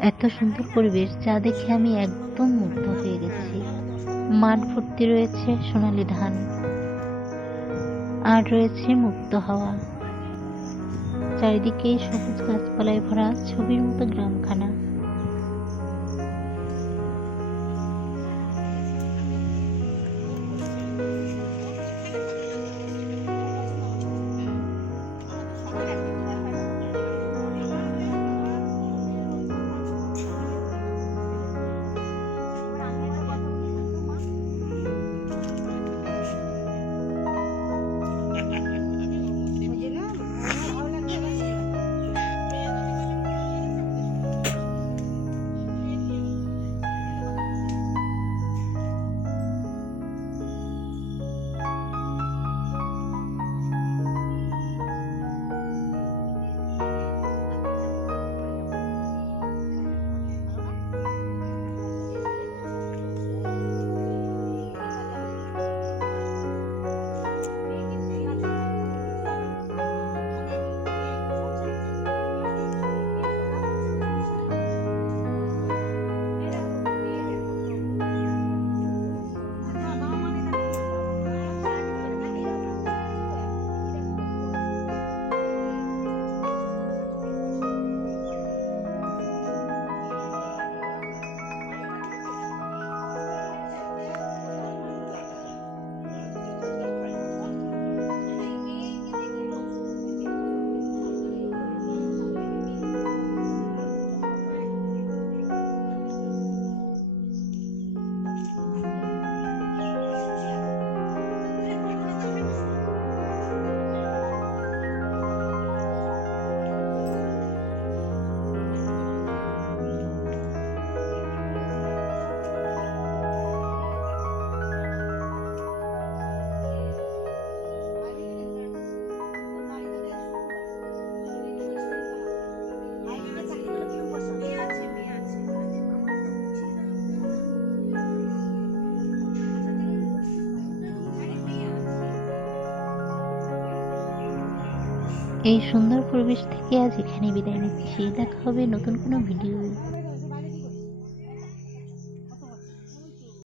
এত সুন্দর পরিবেশ যা দেখে আমি একদম মুগ্ধ হয়ে গেছি। মাঠ ভর্তি রয়েছে সোনালি ধান। আর রয়েছে মুক্ত হাওয়া। চারিদিকে সবুজ গাছপালায় ভরা ছবির মতো গ্রামখানা। এই সুন্দর পরিবেশ থেকে আজ এখানে বিদায় নিচ্ছি। দেখা হবে নতুন কোনো ভিডিও